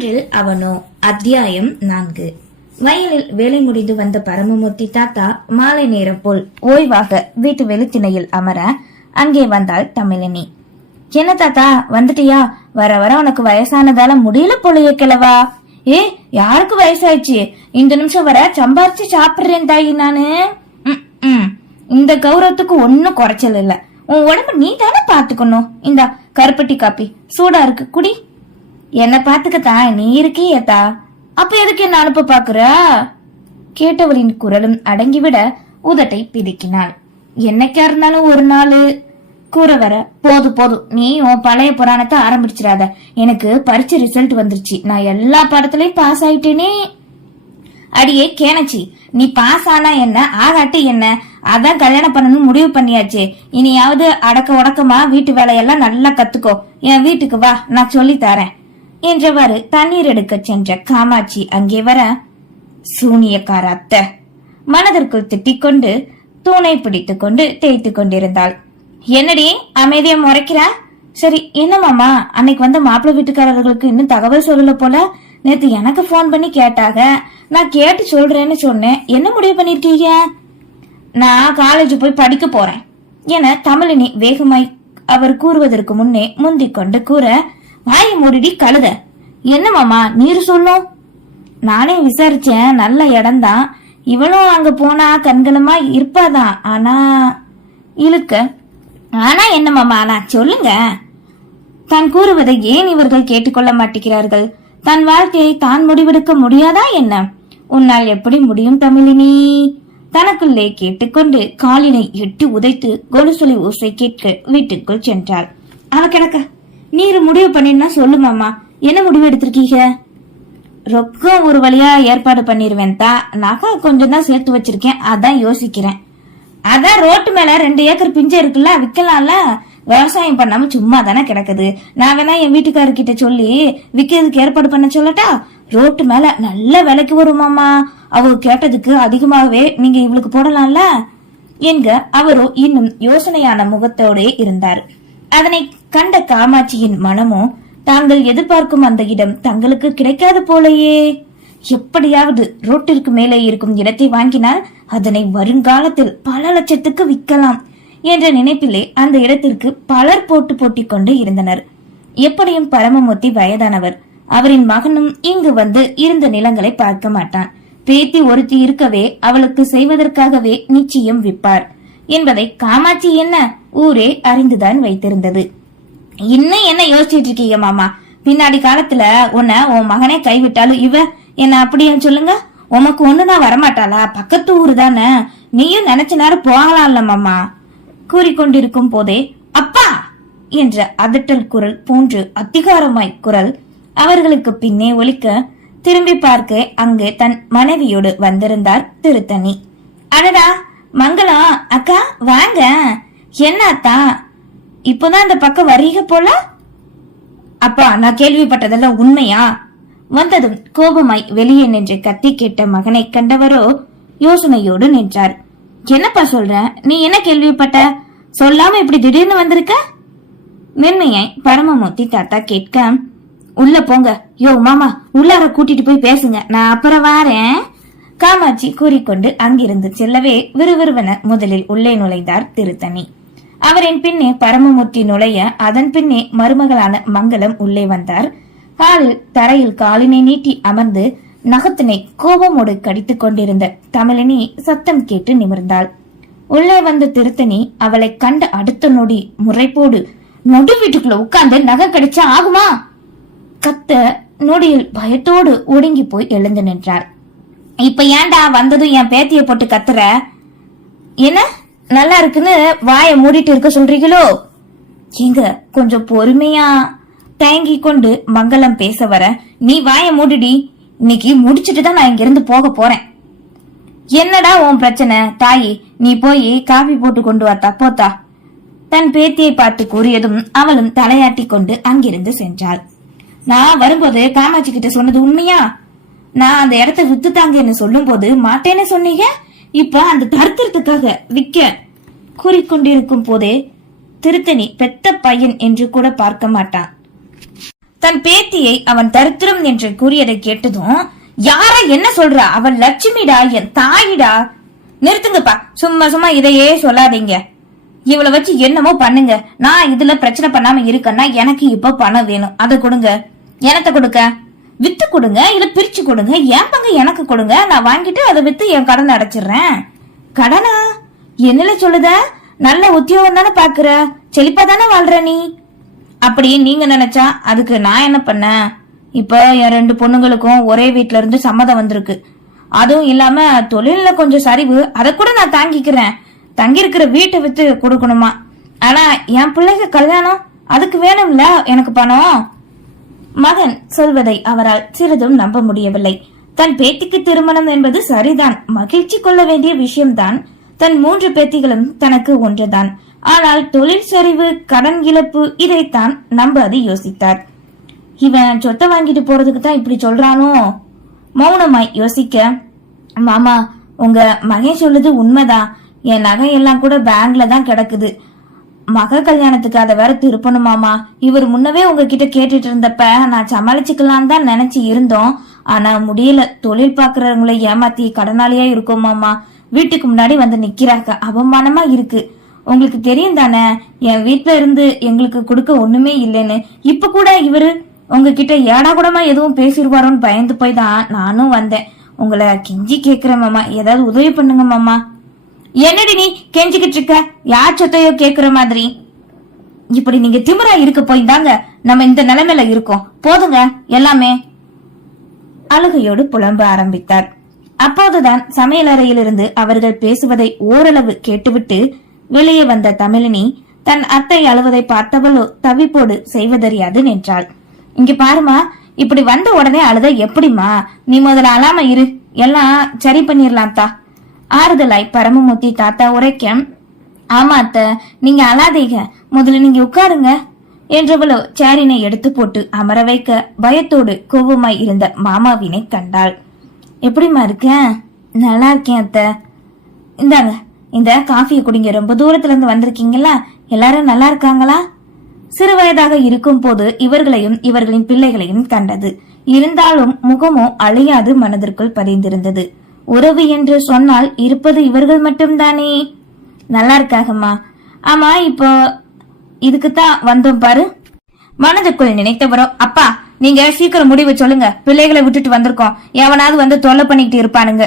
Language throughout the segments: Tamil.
ஒன்றில் அவனோ அத்தியாயம் நான்கு. வயலில் வேலை முடிந்து வந்த பரமமூர்த்தி தாத்தா மாலை நேரம் போல் ஓய்வாக வீட்டு வெளித்திணையில் அமர அங்கே வந்தாள் தமிழினி. என்ன தாத்தா வந்துட்டியா? வர வர உனக்கு வயசானதால முடியல போலயே கிழவா. ஏ யாருக்கு வயசாயிச்சு? இந்த நிமிஷம் வர சம்பாரிச்சு சாப்பிடுறேன் தாயி நானு. இந்த கௌரவத்துக்கு ஒன்னும் குறைச்சல் இல்ல. உன் உடம்பு நீ தானே பாத்துக்கணும். இந்த கருப்பட்டி காப்பி. சூடா இருக்கு. குடி. என்ன பாத்துக்கத்தான் நீ இருக்கியேத்தா அப்ப எதுக்கு என்ன அனுப்ப பாக்குற கேட்டவளின் குரலும் அடங்கிவிட உதட்டை பிதுக்கினாள். என்னைக்கா இருந்தாலும் ஒரு நாள். கூற வர போது போதும் நீ உன் பழைய புராணத்தை ஆரம்பிச்சிடாத. எனக்கு பரீட்சை ரிசல்ட் வந்துருச்சு. நான் எல்லா படத்துலயும் பாஸ் ஆயிட்டேனே. அடியே கேனச்சி நீ பாஸ் ஆனா என்ன? ஆகாட்டு என்ன? அதான் கல்யாணம் பண்ணணும் முடிவு பண்ணியாச்சு. இனியாவது அடக்க உடக்கமா வீட்டு வேலையெல்லாம் நல்லா கத்துக்கோ. என் வீட்டுக்கு வா. நான் சொல்லி தரேன். என்றவாறு தண்ணீர் எடுக்க சென்ற காமாட்சி அங்கே வர சூனியக்கார அத்தை மனதிற்குள் திட்டிக்கொண்டு தூணை பிடித்துக் கொண்டு தேய்த்து கொண்டிருந்தாள். என்னடி அமைதியா முறைக்கிறா? சரி என்ன மாமா? அன்னைக்கு வந்த மாப்பிள்ளை வீட்டுக்காரர்களுக்கு இன்னும் தகவல் சொல்லல போல. நேத்து எனக்கு ஃபோன் பண்ணி கேட்டாங்க. நான் கேட்டு சொல்றேன்னு சொன்னேன். என்ன முடிவு பண்ணிருக்கீங்க? நான் காலேஜ் போய் படிக்க போறேன். என தமிழினி வேகமாய் அவர் கூறுவதற்கு முன்னே முந்திக் கொண்டு கூற வாய் மூடிடி கழுத. என்ன மாமா நீர் சொல்லும்? நானே விசாரிச்சேன் நல்ல இடம்தான். இவளும் அங்க போனா கண்களமா இருப்பாதான் ஆனா இழுக்க. ஆனா என்ன மாமா ஆனா சொல்லுங்க. தான் கூறுவதை ஏன் இவர்கள் கேட்டுக்கொள்ள மாட்டேங்கிறார்கள்? தன் வாழ்க்கையை தான் முடிவெடுக்க முடியாதா என்ன? உன்னால் எப்படி முடியும் தமிழினி? தனக்குள்ளே கேட்டுக்கொண்டு காலினை எட்டி உதைத்து கொலுசொலி ஓசை கேட்க வீட்டுக்குள் சென்றாள். அவ கிடக்க? நீர் முடிவு பண்ணினா சொல்லு மாமா. என்ன முடிவு எடுத்திருக்கீங்க? ரொக்கம் ஒரு வழியா ஏற்பாடு பண்ணிருவேன் தான் நகை கொஞ்சம் தான் சேர்த்து வச்சிருக்கேன் அதான் யோசிக்கிறேன். அதான் ரோட்டு மேல ரெண்டு ஏக்கர் பிஞ்சை இருக்குல்ல விக்கலாம்ல? விவசாயம் பண்ணாம சும்மா தானே கிடக்குது. நான் வேணா என் வீட்டுக்காரர்கிட்ட சொல்லி விக்கிறதுக்கு ஏற்பாடு பண்ண சொல்லட்டா? ரோட்டு மேல நல்ல விலைக்கு வருமாமா அவ கேட்டதுக்கு அதிகமாகவே நீங்க இவளுக்கு போடலாம்ல? என்க அவரோ இன்னும் யோசனையான முகத்தோடே இருந்தார். அதனை கண்ட காமாட்சியின் மனமோ தாங்கள் எதிர்பார்க்கும் அந்த இடம் தங்களுக்கு கிடைக்காது போலையே. எப்படியாவது ரோட்டிற்கு மேலே இருக்கும் இடத்தை வாங்கினால் அதனை வருங்காலத்தில் பல லட்சத்துக்கு விற்கலாம் என்ற நினைப்பிலே அந்த இடத்திற்கு பலர் போட்டு போட்டிக் கொண்டு இருந்தனர். எப்படியும் பரமமூர்த்தி வயதானவர். அவரின் மகனும் இங்கு வந்து இருந்த நிலங்களை பார்க்க மாட்டான். பேத்தி ஒருத்தி இருக்கவே அவளுக்கு செய்வதற்காகவே நிச்சயம் விற்பார். என்பதை காமாட்சி என்ன ஊரே அறிந்துதான் வைத்திருந்தது. இன்னும் என்ன யோசிச்சிட்டு இருக்கீங்க மாமா? பின்னாடி காலத்துல உன்னை உன் மகனே கைவிட்டாலும் இவ என்ன அப்படியே சொல்லுங்க? உமக்கு ஒண்ணுனா வரமாட்டாளா? பக்கத்து ஊரு தானே நீயும் நினைச்ச நேரம் போகலாம்ல மாமா. கூறிக்கொண்டிருக்கும் போதே அப்பா! என்ற அதட்டல் குரல் போன்று அதிகாரமாய் குரல் அவர்களுக்கு பின்னே ஒலிக்க திரும்பி பார்க்க அங்கு தன் மனைவியோடு வந்திருந்தார் திருத்தணி. அடடா! மங்களம் அக்கா வாங்க. என்ன அத்தா? இப்போதான் இந்த பக்கம் வரீக போல? அப்பா நான் கேள்விப்பட்டதெல்லாம் உண்மையா? வந்ததும் கோபமாய் வெளியே நின்று கத்தி கேட்ட மகனை கண்டவரோ யோசனையோடு நின்றார். என்னப்பா சொல்ற? நீ என்ன கேள்விப்பட்ட? சொல்லாம இப்படி திடீர்னு வந்திருக்க? மென்மையாய் பரமமூர்த்தி தாத்தா கேட்க உள்ள போங்க. யோ மாமா உள்ளார கூட்டிட்டு போய் பேசுங்க. நான் அப்புறம் வாரேன். காமாட்சி கூறிக்கொண்டு அங்கிருந்து செல்லவே விறுவிறுவென முதலில் உள்ளே நுழைந்தார் திருத்தணி. அவரின் பின்னே பரமமூர்த்தி நுழைய அதன் பின்னே மருமகளான மங்களம் உள்ளே வந்தார். ஹாலில் தரையில் காலினை நீட்டி அமர்ந்து நகத்தினை கோபமோடு கடித்துக் கொண்டிருந்த தமிழினி சத்தம் கேட்டு நிமிர்ந்தாள். உள்ளே வந்த திருத்தணி அவளை கண்ட அடுத்த நொடி முறைப்போடு நொடி வீட்டுக்குள்ள உட்கார்ந்து நகை கடிச்சா ஆகுமா? கத்த நொடியில் பயத்தோடு ஒடுங்கி போய் எழுந்து நின்றார். இப்ப ஏன்டா வந்ததும் என் பேத்திய போட்டு கத்துற? என்ன? நல்லா இருக்குன்னு வாயை மூடிட்டு இருக்க சொல்றீங்களோ? எங்க கொஞ்சம் பொறுமையா தயங்கி கொண்டு மங்களம் பேச வர. நீ வாயை மூடிடி. இன்னைக்கு முடிச்சிட்டு தான் நான் இங்க இருந்து போக போறேன். என்னடா உன் பிரச்சனை? தாயி நீ போய் காபி போட்டு கொண்டு வா போத்தா. தன் பேத்தியை பார்த்து கூறியதும் அவளும் தலையாட்டி கொண்டு அங்கிருந்து சென்றாள். நான் வரும்போது காமாட்சி கிட்ட சொன்னது உண்மையா? நான் அந்த இடத்த வித்துத்தாங்கன்னு சொல்லும் போது மாட்டேன்னு சொன்னீங்க? இப்ப அந்த தர்க்கத்துக்காக விக்க கூறிக்கொண்டிருக்கும் போதே திருத்தணி பெத்த பையன் என்று கூட பார்க்க மாட்டான். தன் பேத்தியை அவன் தருத்திரம் என்று கூறியதை கேட்டதும் யார என்ன சொல்ற? அவன் லட்சுமிடா என் தாயிடா? நிறுத்துங்கப்பா. சும்மா சும்மா இதையே சொல்லாதீங்க. இவளை வச்சு என்னமோ பண்ணுங்க. நான் இதுல பிரச்சனை பண்ணாம இருக்கேன்னா எனக்கு இப்ப பணம் வேணும். அதை கொடுங்க. எனத்தை கொடுக்க? வித்து கொடுங்க இல்ல பிரிச்சு கொடுங்க. ஏன் பங்கு எனக்கு கொடுங்க? நான் வாங்கிட்டு அதை வித்து என் கடனை அடைச்சிடுறேன். கடனா? என்னல சொல்லுத? நல்ல உத்தியோகம் தானே பாக்குற? செழிப்பா தானே வாழ்ற நீ? அப்படி நீங்க நினைச்சா அதுக்கு நான் என்ன பண்ணேன்? இப்போ என் ரெண்டு பொண்ணுங்களுக்கும் ஒரே வீட்ல இருந்து சம்மதம் வந்திருக்கு. அதுவும் இல்லாம தொழில கொஞ்சம் சரிவு அதை கூட நான் தாங்கிக்கிறேன். தங்கியிருக்கிற வீட்டை வித்து கொடுக்கணுமா? ஆனா என் பிள்ளைக்கு கல்யாணம் அதுக்கு வேணும்ல எனக்கு பணம்? மகன் சொல்வதை அவரால் சிறிதும் நம்ப முடியவில்லை. தன் பேத்திக்கு திருமணம் என்பது சரிதான். மகிழ்ச்சி கொள்ள வேண்டிய விஷயம்தான். தன் மூன்று பேத்திகளும் தனக்கு ஒன்றுதான். ஆனால் தொழில் சரிவு கடன் இழப்பு இதைத்தான் நம்பாது யோசித்தார். இவன் சொத்தை வாங்கிட்டு போறதுக்கு தான் இப்படி சொல்றானோ? மௌனமாய் யோசிக்க. மாமா உங்க மகன் சொல்லுது உண்மைதான். என் நகையெல்லாம் கூட பேங்க்ல தான் கிடக்குது. மக கல்யாணத்துக்கு அதை வேற திருப்பணுமாமா. இவர் முன்னவே உங்ககிட்ட கேட்டுட்டு இருந்தப்ப நான் சமாளிச்சுக்கலாம் தான் நினைச்சு இருந்தோம். ஆனா முடியல. தொழில் பாக்குறவங்களை ஏமாத்தி கடனாளியா இருக்கோமாமா. வீட்டுக்கு முன்னாடி வந்து நிக்கிறாங்க. அவமானமா இருக்கு. உங்களுக்கு தெரியும் தானே? என் வீட்டுல இருந்து எங்களுக்கு கொடுக்க ஒண்ணுமே இல்லைன்னு. இப்ப கூட இவரு உங்ககிட்ட ஏடா கூடமா எதுவும் பேசிடுவாரோன்னு பயந்து போய் தான் நானும் வந்தேன். உங்களை கெஞ்சி கேக்குறேன் மாமா. ஏதாவது உதவி பண்ணுங்க மாமா. என்னடி நீ கெஞ்சிக்கிட்டு இருக்க? யார் சொத்தையோ கேக்குற மாதிரி? இப்படி நீங்க திமிரா இருக்க போய் தாங்க நம்ம இந்த நிலைமையில இருக்கோம். போதுங்க எல்லாமே. அழுகையோடு புலம்ப ஆரம்பித்தார். அப்போதுதான் சமையலறையிலிருந்து அவர்கள் பேசுவதை ஓரளவு கேட்டுவிட்டு வெளியே வந்த தமிழினி தன் அத்தை அழுவதை பார்த்தவளோ தவிப்போடு செய்வதறியாது நின்றாள் இங்க பாருமா இப்படி வந்த உடனே அழுத எப்படிமா நீ முதல்ல அழாம இரு. எல்லாம் சரி பண்ணிரலாம் தா ஆறுதலாய் பரமமூர்த்தி தாத்தா உரைக்க ஆமா அத்தை நீங்க அழாதீங்க முதல்ல நீங்க உட்காருங்க என்றவளோ சேரினை எடுத்து போட்டு அமர வைக்க பயத்தோடு கோபமாய் இருந்த மாமாவினை கண்டாள். எப்படிம்மா இருக்கேன் நல்லா இருக்கேன் அத்தை. இந்தாங்க இந்த காஃபியை குடிங்க ரொம்ப தூரத்துல இருந்து வந்திருக்கீங்களா? எல்லாரும் நல்லா இருக்காங்களா? சிறு வயதாக இருக்கும் போது இவர்களையும் இவர்களின் பிள்ளைகளையும் கண்டது. இருந்தாலும் முகமோ அழியாது மனதிற்குள் பதிந்திருந்தது. உறவு என்று சொன்னால் இருப்பது இவர்கள் மட்டும்தானே? நல்லா இருக்காகம்மா ஆமா இப்போ இதுக்குத்தான் வந்தோம் பாரு. மனதுக்குள் நினைத்தவரோ அப்பா நீங்க சீக்கிரம் முடிவு சொல்லுங்க. பிள்ளைகளை விட்டுட்டு வந்திருக்கோம். எவனாவது வந்து தொல்லை பண்ணிக்கிட்டு இருப்பானுங்க.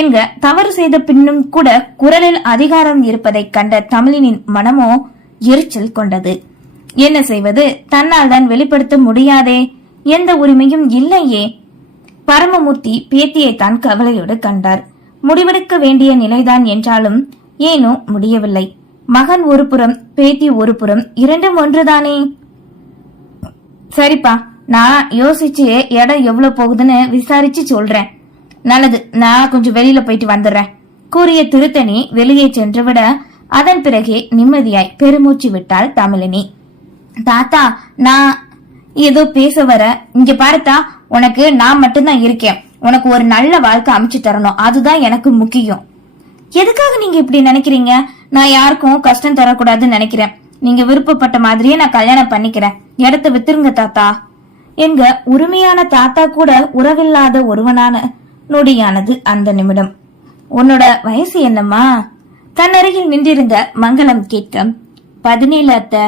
என்க தவறு செய்த பின்னும் கூட குரலில் அதிகாரம் இருப்பதை கண்ட தமிழினின் மனமோ எரிச்சல் கொண்டது. என்ன செய்வது? தன்னால் தான் வெளிப்படுத்த முடியாதே. எந்த உரிமையும் இல்லையே. பரமமூர்த்தி பேத்தியைத்தான் கவலையோடு கண்டார். முடிவெடுக்க வேண்டிய நிலைதான் என்றாலும் ஏனோ முடியவில்லை. மகன் ஒரு புறம் பேத்தி ஒரு புறம் இரண்டும் ஒன்றுதானே? சரிப்பா நான் யோசிச்சு இடம் எவ்வளவு போகுதுன்னு விசாரிச்சு சொல்றேன். நல்லது நான் கொஞ்சம் வெளியில போயிட்டு வந்துடுறேன். கூறிய திருத்தணி வெளியே சென்று விட அதன் பிறகே நிம்மதியாய் பெருமூச்சு விட்டாள் தமிழினி. தாத்தா நான் ஏதோ பேச வர இங்க பார்த்தா உனக்கு நான் மட்டும்தான் இருக்கேன். உனக்கு ஒரு நல்ல வாழ்க்கை அமைச்சு தரணும். அதுதான் எனக்கு முக்கியம். எதுக்காக நீங்க இப்படி நினைக்கிறீங்க? நான் யாருக்கும் கஷ்டம் தரக்கூடாதுன்னு நினைக்கிறேன். நீங்க விருப்பப்பட்ட மாதிரியே நான் கல்யாணம் பண்ணிக்கிறேன். இடத்த வித்துருங்க தாத்தா. எங்க உரிமையான தாத்தா கூட உறவில்லாத ஒருவனான நொடியானது அந்த நிமிடம். உன்னோட வயசு என்னம்மா? தன்னருகில் நின்றிருந்த மங்களம் கேட்க பதினேழு அத்தை.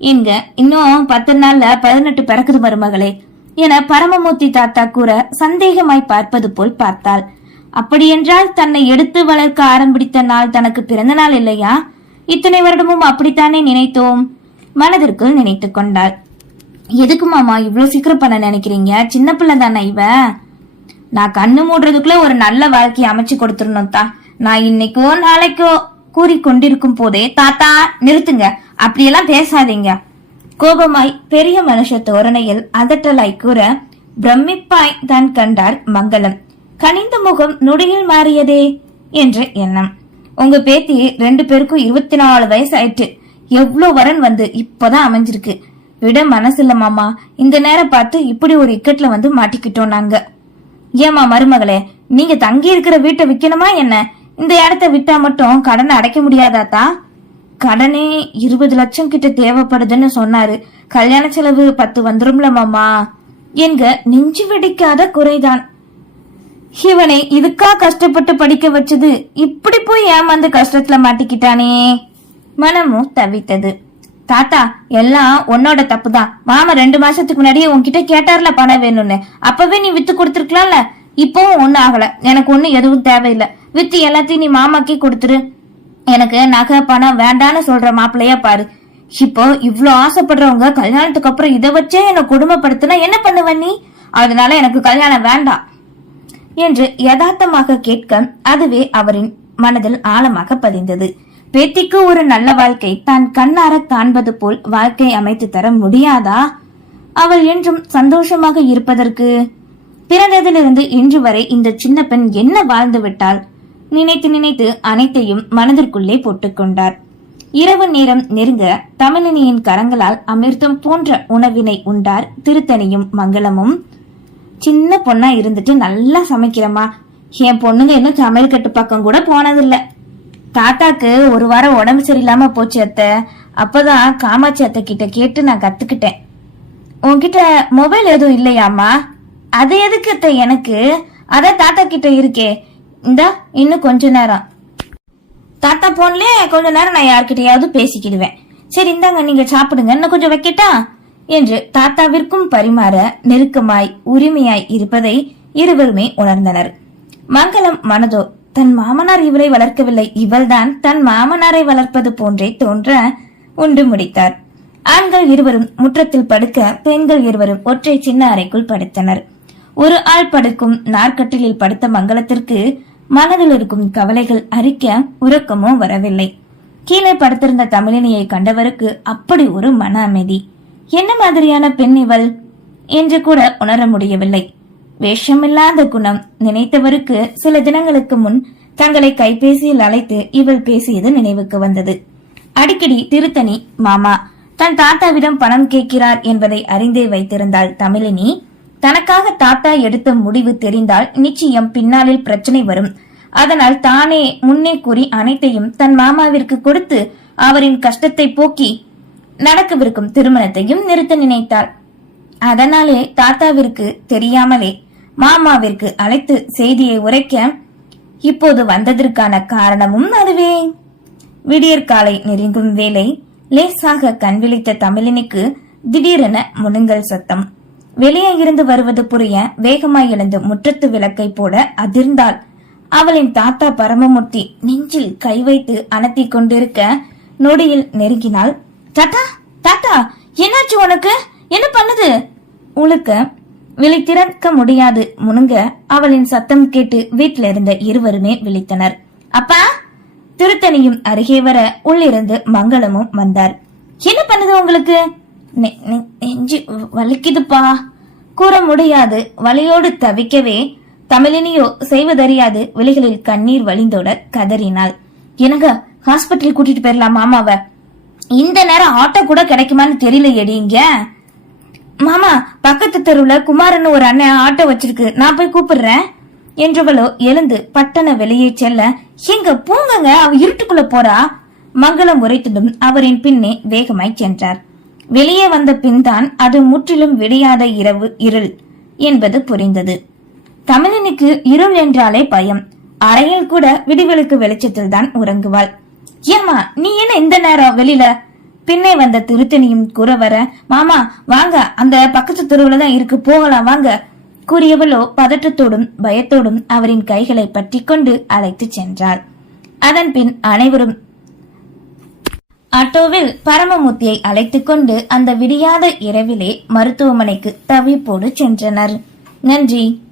இங்க இன்னும் பத்து நாள்ல பதினெட்டு பிறக்குது மருமகளே என பரமமூர்த்தி தாத்தா கூற சந்தேகமாய் பார்ப்பது போல் பார்த்தாள். அப்படியென்றால் தன்னை எடுத்து வளர்க்க ஆரம்பித்த நாள் தனக்கு பிறந்த நாள் இல்லையா? இத்தனை வருடமும் அப்படித்தானே நினைத்தோம்? மனதிற்குள் நினைத்து கொண்டாள். எதுக்கு மாமா இவ்வளவு சீக்கிரம் பண்ண நினைக்கிறீங்க? சின்ன பிள்ளை தானே இவ? நான் கண்ணு மூடுறதுக்குள்ள ஒரு நல்ல வாழ்க்கையை அமைச்சு கொடுத்துடணும் தான் நான் இன்னைக்கோ நாளைக்கோ கூறி கொண்டிருக்கும் போதே தாத்தா நிறுத்துங்க. அப்படியெல்லாம் பேசாதீங்க. கோபமாய் பெரிய மனுஷ தோரணையில் அதட்டலாய் கூற பிரமிப்பாய் தான் கண்டார் மங்களம். கனிந்த முகம் நொடியில் மாறியதே என்ற எண்ணம். உங்க பேத்தி ரெண்டு பேருக்கும் இருபத்தி நாலு வயசு ஆயிட்டு எவ்வளோ வரன் வந்து இப்பதான் அமைஞ்சிருக்கு. விட மனசில்ல மாமா. இந்த நேரம் பார்த்து இப்படி ஒரு இக்கட்ல வந்து மாட்டிக்கிட்டோம் நாங்க. ஏமா மருமகளே நீங்க தங்கி இருக்கிற வீட்டை விக்கணுமா என்ன? இந்த இடத்த விட்டா மட்டும் கடனை அடைக்க முடியாதாத்தா கடனே இருபது லட்சம் கிட்ட தேவைப்படுதுன்னு சொன்னாரு. கல்யாண செலவு பத்து வந்துரும்ல மாமா. என்க நெஞ்சு வெடிக்காத குறைதான். இவனை இதுக்கா கஷ்டப்பட்டு படிக்க வச்சது இப்படி போய் ஏமாந்து கஷ்டத்துல மாட்டிக்கிட்டானே. மனமும் தவித்தது. தாத்தா எல்லாம் உன்னோட தப்புதான். மாமா ரெண்டு மாசத்துக்கு முன்னாடியே உன்கிட்ட கேட்டார்ல பணம் வேணும்னு. அப்பவே நீ வித்து கொடுத்துருக்கலாம்ல? இப்பவும் ஒன்னும் ஆகல. எனக்கு ஒன்னும் எதுவும் தேவையில்லை. வித்து எல்லாத்தையும் நீ மாமாக்கே கொடுத்துரு. எனக்கு நகை பணம் வேண்டான்னு சொல்ற மாப்பிள்ளைய பாரு. இப்போ இவ்ளோ ஆசைப்படுறவங்க கல்யாணத்துக்கு அப்புறம் இதை வச்சே என்னை கொடுமைப்படுத்தினா என்ன பண்ணுவ நீ? அதனால எனக்கு கல்யாணம் வேண்டாம். என்று யதார்த்தமாக கேட்க அதுவே அவரின் மனதில் ஆழமாக பதிந்தது. பேத்திக்கு ஒரு நல்ல வாழ்க்கை தான் கண்ணார காண்பது போல் வாழ்க்கை அமைத்து தர முடியாதா? அவள் என்றும் சந்தோஷமாக இருப்பதற்கு. பிறந்ததிலிருந்து இன்று வரை இந்த சின்ன பெண் என்ன வாழ்ந்து விட்டாள்? நினைத்து நினைத்து அனைத்தையும் மனதிற்குள்ளே போட்டுக்கொண்டார். இரவு நேரம் நெருங்க தமிழினியின் கரங்களால் அமிர்தம் போன்ற உணவினை உண்டார் திருத்தணியும் மங்களமும். சின்ன பொண்ணா இருந்துட்டு நல்லா சமைக்கிறமா என் பொண்ணுங்க இன்னும் சமையல் கட்டு பக்கம் கூட போனதில்ல. தாத்தாக்கு ஒரு வாரம் உடம்பு சரியில்லாம போச்சு அத்தை. அப்பதான் காமாட்சி அத்தை கிட்ட கேட்டு நான் கத்துக்கிட்டேன். உன்கிட்ட மொபைல் எதுவும் இல்லையாம்மா? அது எதுக்கு அத்த எனக்கு? அதான் தாத்தா கிட்ட இருக்கே. இந்தா இன்னும் கொஞ்ச நேரம். தாத்தா போன்லயே கொஞ்ச நேரம் நான் யார்கிட்டயாவது பேசிக்கிடுவேன். சரி இந்தாங்க நீங்க சாப்பிடுங்க. இன்னும் கொஞ்சம் வைக்கட்டா? என்று தாத்தாவிற்கும் பரிமாற நெருக்கமாய் உரிமையாய் இருப்பதை இருவருமே உணர்ந்தனர். மங்களம் மனதோ தன் மாமனார் இவளை வளர்க்கவில்லை. இவள்தான் தன் மாமனாரை வளர்ப்பது போன்றே தோன்ற உண்டு முடித்தார். ஆண்கள் இருவரும் முற்றத்தில் படுக்க பெண்கள் இருவரும் ஒற்றை சின்ன அறைக்குள் படுத்தனர். ஒரு ஆள் படுக்கும் நாற்கட்டிலில் படுத்த மங்களத்திற்கு மனதில் இருக்கும் கவலைகள் அரிக்க உறக்கமோ வரவில்லை. கீழே படுத்திருந்த தமிழினியை கண்டவருக்கு அப்படி ஒரு மன அமைதி. என்ன மாதிரியான பெண் இவள்? என்று கூட உணர முடியவில்லை. வேஷமில்லாத குணம் நினைத்தவருக்கு சில தினங்களுக்கு முன் தங்களை கைபேசியில் அழைத்து இவள் பேசியது நினைவுக்கு வந்தது. அடிக்கடி திருத்தணி மாமா தன் தாத்தாவிடம் பணம் கேட்கிறார் என்பதை அறிந்தே வைத்திருந்தாள் தமிழினி. தனக்காக தாத்தா எடுத்த முடிவு தெரிந்தால் நிச்சயம் பின்னாளில் பிரச்சனை வரும். அதனால் தானே முன்னே கூறி அனைத்தையும் தன் மாமாவிற்கு கொடுத்து அவரின் கஷ்டத்தை போக்கி நடக்கவிருக்கும் திருமணத்தையும் நிறுத்த நினைத்தாள். அதனாலே தாத்தாவிற்கு தெரியாமலே மாமாவிற்கு அழைத்து செய்தியை உரைக்க இப்போது வந்ததற்கான காரணமும் அதுவே. விடியற்காலை நெருங்கும் வேலை லேசாக கண்விழித்த தமிழினிக்கு திடீரென முனுங்கல் சத்தம். வெளியே இருந்து வருவது புரிய வேகமாய் எழுந்து முற்றத்து விளக்கை போட அதிர்ந்தாள். அவளின் தாத்தா பரமமூர்த்தி நெஞ்சில் கை வைத்து அனத்தி கொண்டிருக்க நொடியில் நெருங்கினாள். தாத்தா தாத்தா என்னாச்சு உனக்கு? என்ன பண்ணுது? உழுக்க விழி திறக்க முடியாது முணுங்க அவளின் சத்தம் கேட்டு வீட்டில இருந்த இருவருமே விழித்தனர். அப்பா! திருத்தணியும் அருகே வர உள்ளிருந்து மங்களமும் வந்தார். என்ன பண்ணுது உங்களுக்கு? நெஞ்சு வலிக்குதுப்பா. கூற முடியாது. வலியோடு தவிக்கவே தமிழினியோ செய்வதறியாது. விலைகளில் கண்ணீர் வழிந்தோட கதறினாள். எனக்கு ஹாஸ்பிட்டல் கூட்டிட்டு போயிடலாம் மாமாவ? இந்த நேரம் ஆட்டோ கூட கிடைக்குமான்னு தெரியலையேடி எடிங்க மாமா பக்கத்து தெருவுல குமாரன் ஒரு அண்ணன் ஆட்டோ வச்சிருக்கு. நான் போய் கூப்பிடுறேன். என்றவளோ எழுந்து பட்டண வெளியே செல்ல எங்க பூங்கங்க அவ இருட்டுக்குள்ள போறா? மங்களம் உரைத்ததும் அவரின் பின்னே வேகமாய் சென்றார். வெளியே வந்த பின்தான் அது முற்றிலும் விடியாத இரவு இருள் என்பது புரிந்தது. தமிழனுக்கு இருள் என்றாலே பயம். அறையில் கூட விடிவெளுக்கு வெளிச்சத்தில் தான் உறங்குவாள். ஏமா நீ என்ன இந்த நேரம் வெளியில? பின்னே வந்த திருத்தணியும் கூற வர மாமா வாங்க அந்த பக்கத்து தெருவுல தான் இருக்கு போகலாம் வாங்க. கூறியவளோ பதற்றத்தோடும் பயத்தோடும் அவரின் கைகளை பற்றி கொண்டு அழைத்து சென்றாள். அதன் பின் அனைவரும் ஆட்டோவில் பரமமூர்த்தியை அழைத்துக் கொண்டு அந்த விடியாத இரவிலே மருத்துவமனைக்கு தவிப்போடு சென்றனர். நன்றி.